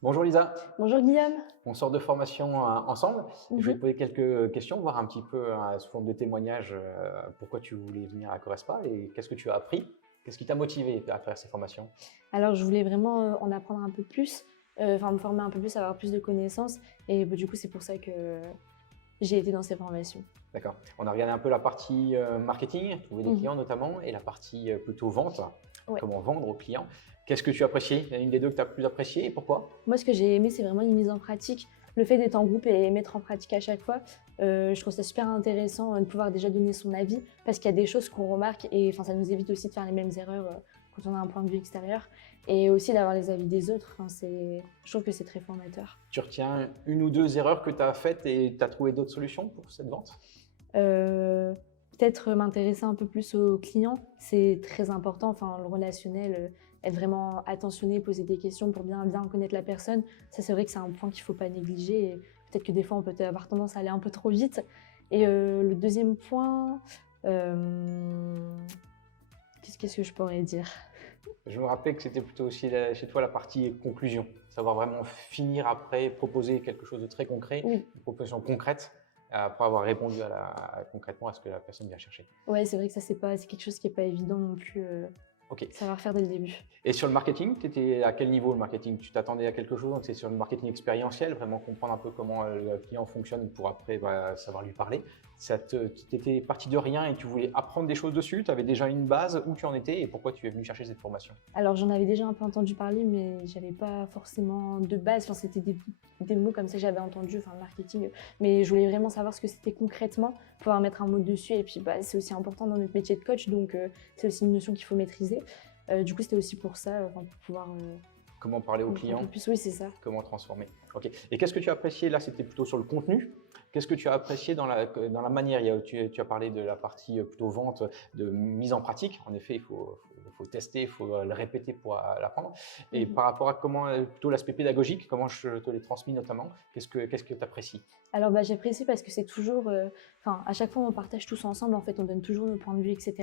Bonjour Lisa, Bonjour Guillaume. on sort de formation ensemble. Je vais te Mhm. poser quelques questions, voir un petit peu sous forme de témoignage pourquoi tu voulais venir à Correspa et qu'est-ce que tu as appris, qu'est-ce qui t'a motivé à faire ces formations? Alors, je voulais vraiment en apprendre un peu plus, enfin me former un peu plus, avoir plus de connaissances. Et du coup, c'est pour ça que j'ai été dans ces formations. D'accord. On a regardé un peu la partie marketing, trouver des Mhm. clients notamment, et la partie plutôt vente, Ouais. comment vendre aux clients. Qu'est-ce que tu as apprécié? Il y en a une des deux que tu as plus apprécié et pourquoi? Moi, ce que j'ai aimé, c'est vraiment une mise en pratique. Le fait d'être en groupe et mettre en pratique à chaque fois, je trouve ça super intéressant de pouvoir déjà donner son avis parce qu'il y a des choses qu'on remarque et enfin, ça nous évite aussi de faire les mêmes erreurs quand on a un point de vue extérieur et aussi d'avoir les avis des autres. Enfin, je trouve que c'est très formateur. Tu retiens une ou deux erreurs que tu as faites et tu as trouvé d'autres solutions pour cette vente? Euh, Peut-être m'intéresser un peu plus aux clients, c'est très important. Enfin, le relationnel, être vraiment attentionné, poser des questions pour bien connaître la personne. Ça, c'est vrai que c'est un point qu'il ne faut pas négliger. Et peut-être que des fois, on peut avoir tendance à aller un peu trop vite. Et le deuxième point, qu'est-ce que je pourrais dire? Je me rappelais que c'était plutôt aussi chez toi la partie conclusion, savoir vraiment finir après, proposer quelque chose de très concret, Oui, une proposition concrète, après avoir répondu concrètement à ce que la personne vient chercher. ouais, c'est vrai que ça, c'est quelque chose qui n'est pas évident non plus, Ok. savoir faire dès le début. Et sur le marketing, tu étais à quel niveau le marketing? Tu t'attendais à quelque chose? Donc c'est sur le marketing expérientiel, vraiment comprendre un peu comment le client fonctionne pour après savoir lui parler. Tu étais parti de rien et tu voulais apprendre des choses dessus? Tu avais déjà une base, où tu en étais et pourquoi tu es venu chercher cette formation? Alors j'en avais déjà un peu entendu parler, mais j'avais pas forcément de base. Enfin, c'était des mots comme ça que j'avais entendus, enfin le marketing. Mais je voulais vraiment savoir ce que c'était concrètement, pouvoir mettre un mot dessus. Et puis bah, c'est aussi important dans notre métier de coach, donc c'est aussi une notion qu'il faut maîtriser. Du coup, c'était aussi pour ça, pour pouvoir Comment parler aux comprendre un clients? peu plus. Oui, c'est ça. Comment transformer? Ok. Et qu'est-ce que tu as apprécié? Là, c'était plutôt sur le contenu. Qu'est-ce que tu as apprécié dans la manière? Tu as parlé de la partie plutôt vente, de mise en pratique. En effet, il faut tester, il faut le répéter pour l'apprendre. Et Mhm. par rapport à comment, plutôt l'aspect pédagogique, comment je te l'ai transmis notamment, qu'est-ce que tu apprécies? Alors bah, j'apprécie parce que c'est toujours, enfin à chaque fois on partage tous ensemble, en fait on donne toujours nos points de vue, etc.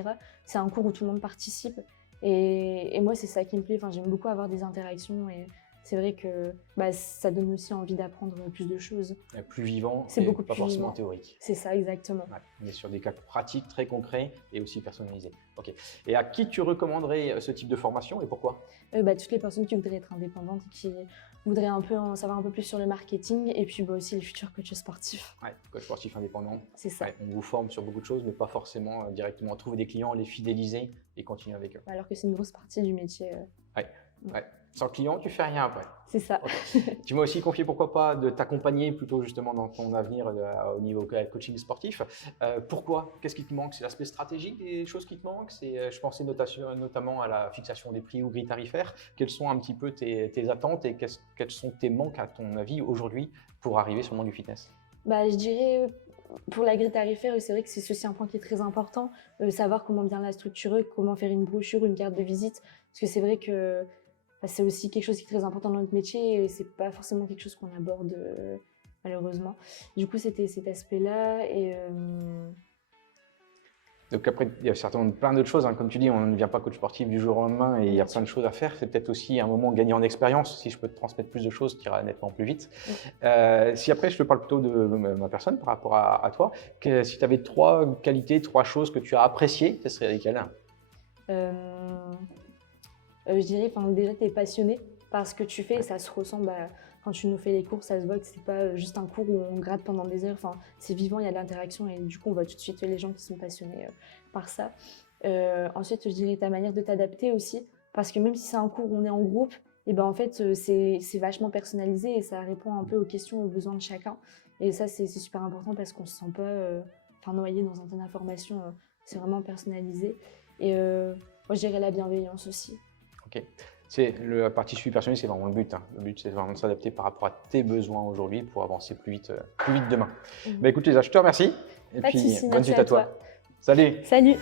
C'est un cours où tout le monde participe et moi c'est ça qui me plaît, enfin, j'aime beaucoup avoir des interactions et c'est vrai que bah, ça donne aussi envie d'apprendre plus de choses. Plus vivant C'est et beaucoup pas plus forcément vivant. théorique. C'est ça exactement. Ouais, on est sur des cas pratiques, très concrets et aussi personnalisés. Ok. Et à qui tu recommanderais ce type de formation et pourquoi? Bah, toutes les personnes qui voudraient être indépendantes et qui voudraient un peu en savoir un peu plus sur le marketing et puis bah, aussi les futurs coachs sportifs. Ouais, coach sportif indépendant. C'est ça. Ouais, on vous forme sur beaucoup de choses, mais pas forcément directement trouver des clients, les fidéliser et continuer avec eux. Alors que c'est une grosse partie du métier. Ouais, ouais. Sans client, tu fais rien après. C'est ça. Ok. Tu m'as aussi confié, pourquoi pas, de t'accompagner plutôt justement dans ton avenir au niveau coaching sportif. Pourquoi? Qu'est-ce qui te manque? C'est l'aspect stratégique des choses qui te manquent? Je pensais notamment à la fixation des prix ou grilles tarifaires. Quelles sont un petit peu tes attentes et quels sont tes manques à ton avis aujourd'hui pour arriver sur le monde du fitness? Bah, je dirais, pour la grille tarifaire, c'est vrai que c'est aussi un point qui est très important, savoir comment bien la structurer, comment faire une brochure, une carte de visite. Parce que c'est vrai que bah, c'est aussi quelque chose qui est très important dans notre métier et c'est pas forcément quelque chose qu'on aborde malheureusement. Du coup, c'était cet aspect-là et Donc après, il y a certainement plein d'autres choses, hein. Comme tu dis, on ne devient pas coach sportif du jour au lendemain et il y a plein de choses à faire. C'est peut-être aussi un moment gagné en expérience. Si je peux te transmettre plus de choses, tu iras nettement plus vite. Si après, je te parle plutôt de ma personne par rapport à toi, si tu avais trois qualités, trois choses que tu as appréciées, ce serait lesquelles? euh, je dirais, enfin, déjà, tu es passionné par ce que tu fais et ça se ressent bah, quand tu nous fais les cours, ça se voit que c'est pas juste un cours où on gratte pendant des heures. Enfin, c'est vivant, il y a de l'interaction et du coup, on voit tout de suite les gens qui sont passionnés par ça. Ensuite, je dirais ta manière de t'adapter aussi parce que même si c'est un cours où on est en groupe, et ben en fait, c'est vachement personnalisé et ça répond un peu aux questions, aux besoins de chacun. Et ça, c'est super important parce qu'on se sent pas noyé dans un tas d'informations. C'est vraiment personnalisé. Et moi, je dirais la bienveillance aussi. Ok. La partie suivi personnel, c'est vraiment le but, hein. Le but, c'est vraiment de s'adapter par rapport à tes besoins aujourd'hui pour avancer plus vite demain. Mhm. Bah, écoute, Lisa, je te remercie et Pas de puis soucis, bonne merci suite à à toi. toi. Salut! Salut!